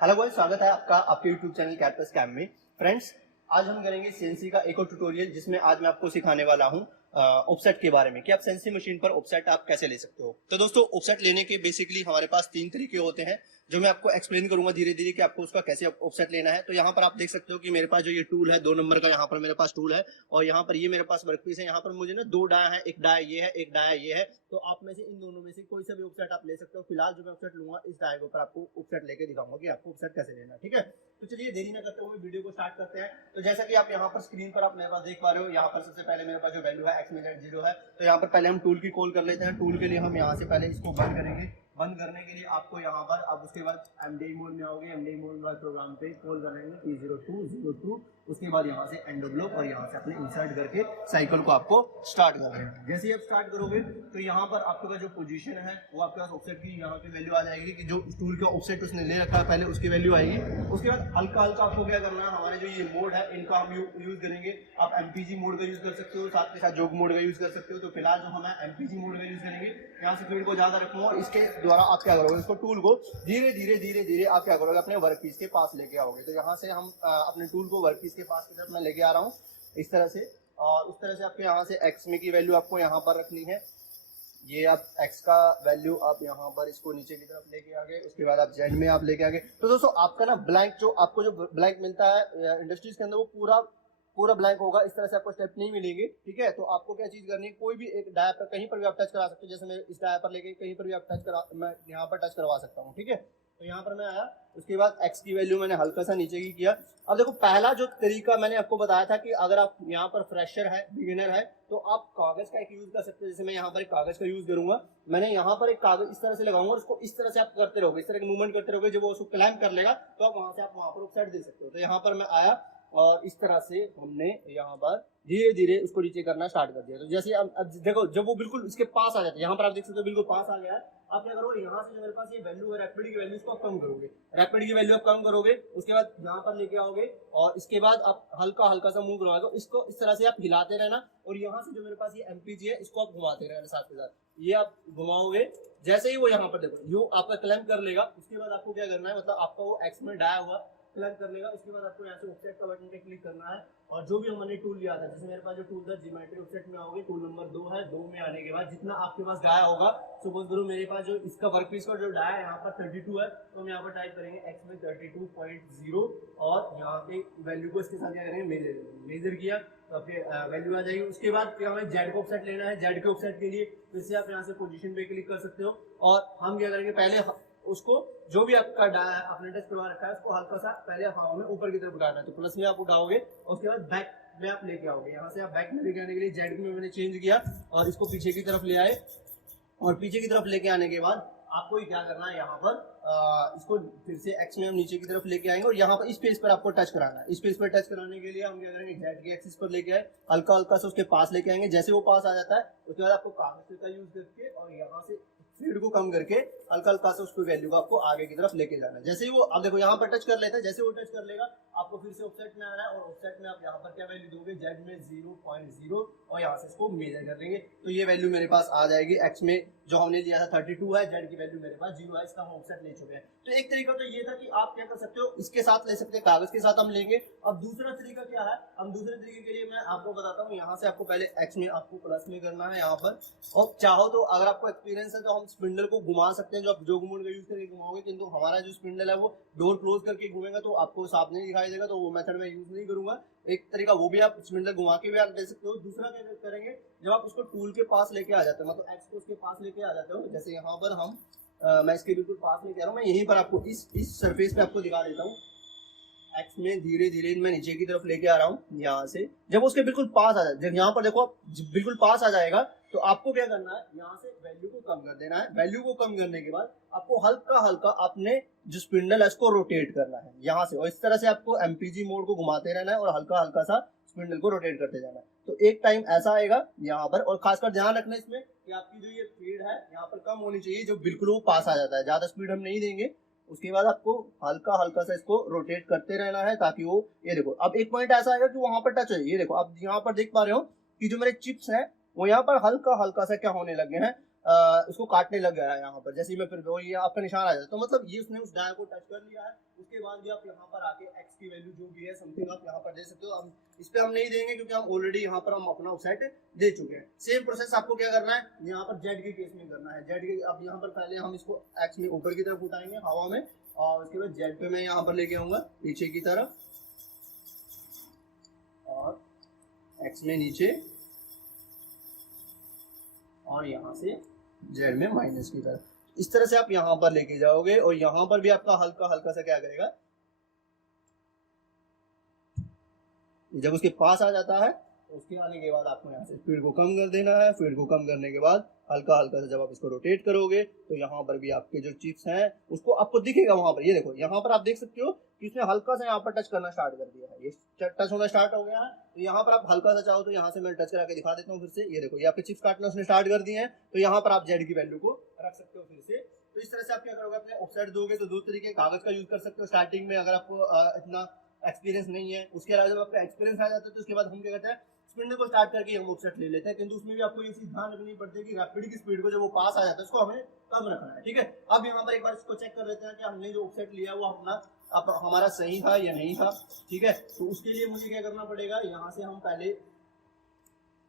Hello guys, स्वागत है आपका आपके YouTube चैनल कैट स्कैम में। फ्रेंड्स, आज हम करेंगे सीएनसी का एक और ट्यूटोरियल जिसमें आज मैं आपको सिखाने वाला हूं ऑफसेट के बारे में कि आप सीएनसी मशीन पर ऑफसेट आप कैसे ले सकते हो। तो दोस्तों, ऑफसेट लेने के बेसिकली हमारे पास 3 तरीके होते हैं जो मैं आपको एक्सप्लेन करूंगा धीरे धीरे कि आपको उसका कैसे ऑफसेट लेना है। तो यहाँ पर आप देख सकते हो कि मेरे पास जो ये टूल है 2 नंबर का, यहाँ पर मेरे पास टूल है और यहाँ पर ये मेरे पास वर्कपीस है। यहाँ पर मुझे ना 2 डाया है, एक डाया ये है, एक डाया ये है। तो आप में से इन दोनों में से कोई सा भी ऑफसेट आप ले सकते हो। फिलहाल जो मैं ऑफसेट लूंगा इस डाया के ऊपर आपको ऑफसेट लेके दिखाऊंगा कि आपको ऑफसेट कैसे लेना है। ठीक है, तो चलिए देरी न करते हुए वीडियो को स्टार्ट करते हैं। तो जैसा कि आप यहाँ पर स्क्रीन पर आप मेरे पास देख पा रहे हो, यहाँ पर सबसे पहले मेरे पास जो वैल्यू है x-0 है। तो यहाँ पर पहले हम टूल की कॉल कर लेते हैं। टूल के लिए हम यहाँ से पहले इसको बंद करेंगे। बंद करने के लिए आपको यहाँ पर अब उसके बाद एमडी मोड में आओगे। एमडी मोड वाले प्रोग्राम पे कॉल करेंगे P0202। उसके बाद यहाँ से एंड ब्लॉक और यहाँ से अपने इंसर्ट करके साइकिल को आपको स्टार्ट कर देना है। जैसे ही आप स्टार्ट करोगे तो यहाँ पर आपके पास जो पोजीशन है वो आपके पास ऑफसेट की यहाँ की वैल्यू आ जाएगी कि जो टूल का ऑफसेट उसने ले रखा है पहले उसकी वैल्यू आएगी। उसके बाद हल्का हल्का आपको क्या करना है, हमारे जो ये मोड है इनका हम यूज करेंगे। आप एमपीजी मोड का यूज कर सकते हो, साथ के साथ जोग मोड का यूज कर सकते हो। तो फिलहाल जो हम एमपीजी मोड का यूज करेंगे, यहाँ से फील्ड को ज्यादा रखूंगा और इसके द्वारा आप क्या करोगे, इसको टूल को धीरे धीरे आप क्या करोगे, अपने वर्क पीस के पास लेके आओगे। तो यहाँ से हम अपने टूल को वर्क पीस के पास की तरफ मैं लेके आ रहा हूँ इस तरह से। और उस तरह से आपके यहाँ से एक्स में की वैल्यू आपको यहाँ पर रखनी है। ये आप x का वैल्यू आप यहाँ पर इसको नीचे की तरफ लेके आ गए। उसके बाद आप z में आप लेके आ गए। तो दोस्तों, आपका ना ब्लैंक जो आपको जो ब्लैंक मिलता है इंडस्ट्रीज के अंदर वो पूरा ब्लैंक होगा। इस तरह से आपको स्टेप नहीं मिलेंगे। ठीक है, तो आपको क्या चीज करनी है, कोई भी एक डाया पर कहीं पर भी आप टच करा सकते हो। जैसे मैं इस डाया पर लेके कहीं पर भी आप मैं यहाँ पर टच करवा सकता हूँ। ठीक है, तो यहाँ पर मैं आया। उसके बाद x की वैल्यू मैंने हल्का सा नीचे की किया। अब देखो, पहला जो तरीका मैंने आपको बताया था कि अगर आप यहाँ पर फ्रेशर है, बिगिनर है, तो आप कागज का एक यूज कर सकते हो। जैसे मैं यहाँ पर एक कागज का यूज करूंगा। मैंने यहाँ पर एक कागज इस तरह से लगाऊंगा और उसको इस तरह से आप करते रहोगे, इस तरह की मूवमेंट करते रहोगे। जब वो उसको क्लाइम कर लेगा तो आप वहां पर ऑफसेट दे सकते हो। तो यहाँ पर मैं आया और इस तरह से हमने यहाँ पर धीरे धीरे उसको नीचे करना स्टार्ट कर दिया। तो जैसे अब देखो, जब वो बिल्कुल इसके पास आ जाता है, यहाँ पर आप देख सकते हो बिल्कुल पास आ गया है। आप क्या करोगे, यहाँ से जो मेरे पास ये वैल्यू है रैपिड की वैल्यू, इसको आप कम करोगे। रैपिड की वैल्यू आप कम करोगे, उसके बाद यहाँ पर लेके आओगे और इसके बाद आप हल्का हल्का सा मूव करवाओगे। इसको इस तरह से आप हिलाते रहना और यहाँ से जो मेरे पास ये एमपीजी है इसको आप घुमाते रहना साथ के साथ। ये आप घुमाओगे, जैसे ही वो यहाँ पर देखो यो आपका क्लैंप कर लेगा। उसके बाद आपको क्या करना है, मतलब आपका वो एक्स में डाया हुआ क्लैंप कर लेगा। उसके बाद आपको यहाँ से ऑफसेट का बटन पे क्लिक करना है और जो भी हमने टूल लिया था, जैसे मेरे पास जो टूल था ज्योमेट्री ऑफसेट में आओगे, टूल नंबर 2 है। 2 में आने के बाद जितना आपके पास डाया होगा, सपोज करो मेरे पास जो इसका वर्कपीस का जो डाया है यहाँ पर 32 है, तो हम यहाँ पर टाइप करेंगे एक्स में 32.0 और यहाँ पे वैल्यू को इसके साथ क्या करेंगे, मेजर किया तो आपके वैल्यू आ जाएगी। उसके बाद फिर हमें जेड को ऑफसेट लेना है। जेड के ऑफसेट के लिए फिर से आप यहाँ से पोजीशन पे क्लिक कर सकते हो और हम क्या करेंगे, पहले उसको जो भी आपका डाया है आपने टच करवा रखा है उसको हल्का सा पहले हवा में ऊपर की तरफ उठाना है। तो प्लस में आप उठाओगे और उसके बाद बैक में आप लेके आओगे। यहाँ से आप बैक में लेके आने के लिए जेड में मैंने चेंज किया और इसको पीछे की तरफ ले आए और पीछे की तरफ लेके आने के बाद आपको क्या करना है, यहाँ पर इसको फिर से एक्स में हम नीचे की तरफ लेके आएंगे और यहाँ पर इस पेज पर आपको टच कराना है। इस पेज पर टच कराने के लिए हम क्या करेंगे, जेड के एक्सिस पर लेके आए, हल्का हल्का से उसके पास लेके आएंगे। जैसे वो पास आ जाता है उसके बाद आपको कागज का यूज करके और यहाँ से स्पीड को कम करके हल्का हल्का से उसको वैल्यू को आपको आगे की तरफ लेके जाना है। जैसे ही वो अब देखो यहाँ पर टच कर लेता है, जैसे वो टच कर लेगा आपको फिर से ऑफसेट में आना है और ऑफसेट में आप यहाँ पर क्या वैल्यू दोगे, जेड में 0.0 और यहाँ से इसको मेजर कर लेंगे। तो ये वैल्यू मेरे पास आ जाएगी। एक्स में जो हमने लिया था 32 है, जेड की वैल्यू मेरे पास 0 है, इसका हम ऑफसेट ले चुके हैं। तो एक तरीका तो ये था कि आप क्या कर सकते हो, इसके साथ ले सकते हैं, कागज के साथ हम लेंगे। अब दूसरा तरीका क्या है, हम दूसरे तरीके के लिए मैं आपको बताता हूँ। यहाँ से आपको पहले एक्स में आपको प्लस में करना है यहाँ पर, और चाहो तो अगर आपको एक्सपीरियंस है तो हम स्पिंडल को घुमा सकते हैं, जो आप जोग मोड का यूज करके घुमाओगे। किंतु हमारा जो स्पिंडल है वो डोर क्लोज करके घूमेगा तो आपको साफ नहीं दिखाई देगा, तो वो मेथड मैं यूज नहीं करूंगा। एक तरीका वो भी आप स्पिंडल घुमा के भी आप दे सकते हो। दूसरा क्या करेंगे, जब आप उसको टूल के पास लेके आ जाते हो, मतलब एक्स को उसके पास लेके आ जाते हो, जैसे यहाँ पर हम मैं इसके बिल्कुल पास में कह रहा हूँ, मैं यहीं पर आपको इस सरफेस पे आपको दिखा देता हूँ। एक्स में धीरे धीरे मैं नीचे की तरफ लेके आ रहा हूँ यहाँ से। जब उसके बिल्कुल पास आ जाए, जब यहाँ पर देखो बिल्कुल पास आ जाएगा तो आपको क्या करना है, यहाँ से वैल्यू को कम कर देना है। वैल्यू को कम करने के बाद आपको हल्का हल्का अपने जो स्पिंडल है उसको रोटेट करना है यहाँ से, और इस तरह से आपको एमपीजी मोड को घुमाते रहना है और हल्का हल्का सा स्पिंडल को रोटेट करते जाना है। तो एक टाइम ऐसा आएगा यहाँ पर, और खासकर ध्यान रखना इसमें कि आपकी जो ये स्पीड है यहाँ पर कम होनी चाहिए, जो बिल्कुल वो पास आ जाता है। ज्यादा स्पीड हम नहीं देंगे। उसके बाद आपको हल्का हल्का सा इसको रोटेट करते रहना है ताकि वो, ये देखो अब एक पॉइंट ऐसा आएगा कि वहां पर टच हो। ये देखो अब यहाँ पर देख पा रहे हो कि जो मेरे चिप्स हैं वो यहाँ पर हल्का हल्का सा क्या होने लगे हैं, उसको काटने लग गया है यहाँ पर, जैसे ही मैं फिर वो ये आपका निशान आ जाता है, तो मतलब ये उसने उस डाया को टच कर लिया है। उसके बाद भी आप यहाँ पर आके एक्स की वैल्यू जो भी है समथिंग आप यहाँ पर दे सकते हो। हम इस पे हम नहीं देंगे क्योंकि हम ऑलरेडी यहाँ पर हम अपना ऑफसेट दे चुके हैं। सेम प्रोसेस आपको क्या करना है यहाँ पर जेड के केस में करना है। जेड के अब यहाँ पर पहले हम इसको एक्स में ऊपर की तरफ उठाएंगे हवा में, और उसके बाद जेड पे मैं यहाँ पर लेके आऊंगा पीछे की तरफ, और एक्स में नीचे, और यहाँ से जेड में माइनस की तरफ। इस तरह से आप यहाँ पर लेके जाओगे, और यहाँ पर भी आपका हल्का हल्का सा क्या करेगा, जब उसके पास आ जाता है उसके आने के बाद आपको यहाँ से स्पीड को कम कर देना है। स्पीड को कम करने के बाद हल्का हल्का से जब आप इसको रोटेट करोगे तो यहाँ पर भी आपके जो चिप्स हैं उसको आपको दिखेगा वहां पर। ये देखो यहाँ पर आप देख सकते हो कि इसने हल्का सा यहाँ पर टच करना स्टार्ट कर दिया है, ये टच होना स्टार्ट हो गया है। तो यहाँ पर आप हल्का सा चाहो तो यहाँ से मैं टच करा के दिखा देता हूँ फिर से। ये देखो ये आपके चिप्स काटना उसने स्टार्ट कर दिए हैं, तो यहाँ पर आप जेड की वैल्यू को रख सकते हो फिर से। तो इस तरह से आप क्या करोगे, अपने ऑफसेट दोगे तो दो तरीके कागज का यूज कर सकते हो स्टार्टिंग में, अगर आपको इतना एक्सपीरियंस नहीं है। उसके अलावा जब आपका एक्सपीरियंस आ जाता है तो उसके बाद हम क्या करते हैं, स्पिंडल को स्टार्ट करके हम ऑफसेट ले लेते हैं। किंतु उसमें भी आपको ये चीज ध्यान रखनी पड़ती है कि रैपिड की स्पीड को जब वो पास आ जाता है उसको हमें कम रखना है, ठीक है। अब यहाँ पर एक बार इसको चेक कर लेते हैं कि हमने जो ऑफसेट लिया वो अपना हमारा सही था या नहीं था, ठीक है। तो उसके लिए मुझे क्या करना पड़ेगा, यहाँ से हम पहले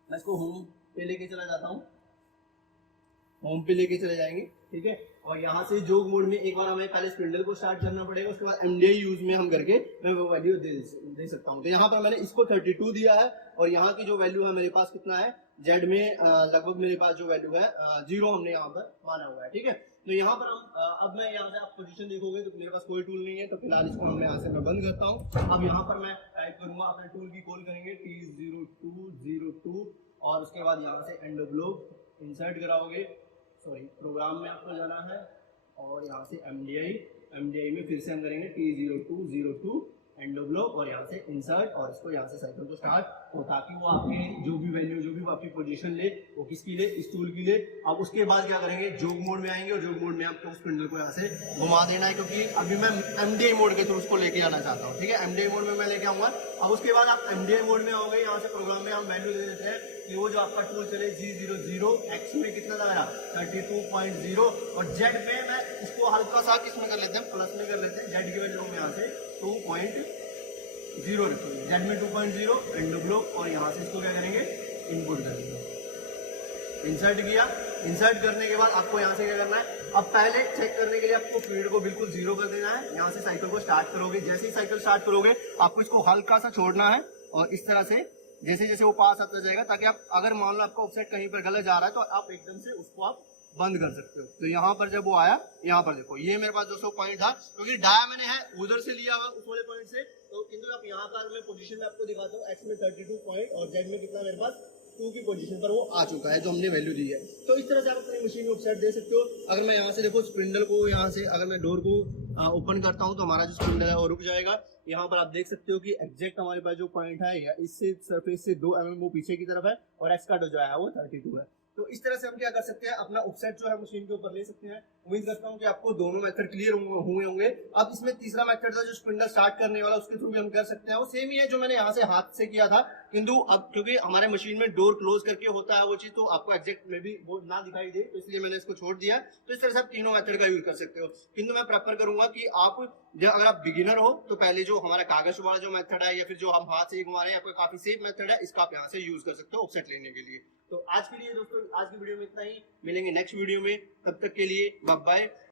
मैं इसको होम पे लेके चला जाता हूँ, होम पे लेके चले जाएंगे, ठीक है। और यहाँ से जोग मोड में एक बार हमें पहले स्पिंडल को स्टार्ट करना पड़ेगा, उसके बाद एमडीआई यूज में हम करके मैं वो वैल्यू दे सकता हूँ। तो यहाँ पर मैंने इसको 32 दिया है, और यहाँ की जो वैल्यू है मेरे पास कितना है, जेड में लगभग मेरे पास जो वैल्यू है 0 हमने यहाँ पर माना हुआ है, ठीक है। तो यहाँ पर हम अब मैं यहाँ से आप पोजीशन देखोगे तो मेरे पास कोई टूल नहीं है, तो फिलहाल इसको हम यहाँ से मैं बंद करता हूँ। अब यहाँ पर मैं टाइप करूंगा, अपने टूल की कॉल करेंगे T0202, और उसके बाद यहाँ से एंड ब्लॉक इंसर्ट कराओगे, सॉरी प्रोग्राम में आपको जाना है, और यहाँ से एमडीआई में फिर से हम करेंगे T0202 एंड ब्लॉक, और यहाँ से इंसर्ट, और इसको यहाँ से साइकिल को स्टार्ट हो, ताकि वो आपके जो भी वैल्यू जो भी आपकी पोजीशन ले वो किसकी ले, इस टूल की ले। अब उसके बाद क्या करेंगे, जोग मोड में आएंगे, और जोग मोड में आपको स्पिंडल को यहाँ से घुमा देना है, क्योंकि अभी मैं एमडीआई मोड के थ्रू उसको लेके आना चाहता हूँ, ठीक है। एमडीआई मोड में मैं लेके आऊंगा। अब उसके बाद आप एमडीआई मोड में आओगे, यहाँ से प्रोग्राम में हम वैल्यू दे देते हैं कि वो जो आपका टूल चले G00, एक्स में कितना लाया 32.0, और जेड में मैं इसको हल्का सा किस में कर लेते हैं, प्लस में कर लेते हैं। जेड की वैल्यू हम यहाँ से 2.0 रखेंगे, जेड में 2.0 एंड ब्लॉक, और यहाँ से इसको क्या करेंगे, इनपुट करेंगे। इंसर्ट किया, इंसर्ट करने के बाद आपको यहाँ से क्या करना है, अब पहले चेक करने के लिए आपको स्पीड को बिल्कुल 0 कर देना है। यहाँ से साइकिल को स्टार्ट करोगे, जैसे ही साइकिल स्टार्ट करोगे आपको इसको हल्का सा छोड़ना है, और इस तरह से जैसे जैसे वो पास आता जाएगा, ताकि आप अगर मान लो आपका ऑफसेट कहीं पर गलत जा रहा है तो आप एकदम से उसको आप बंद कर सकते हो। तो यहाँ पर जब वो आया, यहाँ पर देखो ये मेरे पास 200 पॉइंट था, क्योंकि डाया मैंने है उधर से लिया हुआ उस वाले पॉइंट से। तो किंतु आप यहाँ पर मैं पोजीशन में आपको दिखाता हूँ, एक्स में 32 पॉइंट और जेड में कितना मेरे पास 2 की पोजीशन पर वो आ चुका है जो हमने वैल्यू दी है। तो इस तरह से आप अपनी मशीन में ऑफसेट दे सकते हो। अगर मैं यहाँ से देखो स्पिंडल को, यहाँ से अगर मैं डोर को ओपन करता हूँ तो हमारा जो स्पिंडल है वो रुक जाएगा। यहाँ पर आप देख सकते हो कि एग्जैक्ट हमारे पास जो पॉइंट है या इससे सरफेस से 2 mm वो पीछे की तरफ है, और एक्स का जो है वो 32 है। तो इस तरह से हम क्या कर सकते हैं, अपना ऑफसेट जो है मशीन के ऊपर ले सकते हैं। उम्मीद करता हूं कि आपको दोनों मेथड क्लियर हुए होंगे। अब इसमें तीसरा मेथड था जो स्पिंडल स्टार्ट करने वाला, उसके थ्रू भी हम कर सकते हैं। वो सेम ही है जो मैंने यहाँ से हाथ से किया था, किंतु अब क्योंकि हमारे मशीन में डोर क्लोज करके होता है वो चीज, तो आपको एग्जैक्ट में भी वो ना दिखाई दे, तो इसलिए मैंने इसको छोड़ दिया। तो इस तरह से आप तीनों मेथड का यूज कर सकते हो, किंतु मैं प्रेफर करूंगा कि आप अगर आप बिगिनर हो तो पहले जो हमारा कागज वाला जो मेथड है, या फिर जो हम हाथ से घुमा रहे हैं, आपका काफी सेफ मेथड है, इसका आप यहाँ से यूज कर सकते हो ऑफसेट लेने के लिए। तो आज के लिए दोस्तों, आज की वीडियो में इतना ही, मिलेंगे नेक्स्ट वीडियो में, तब तक के लिए बाय बाय।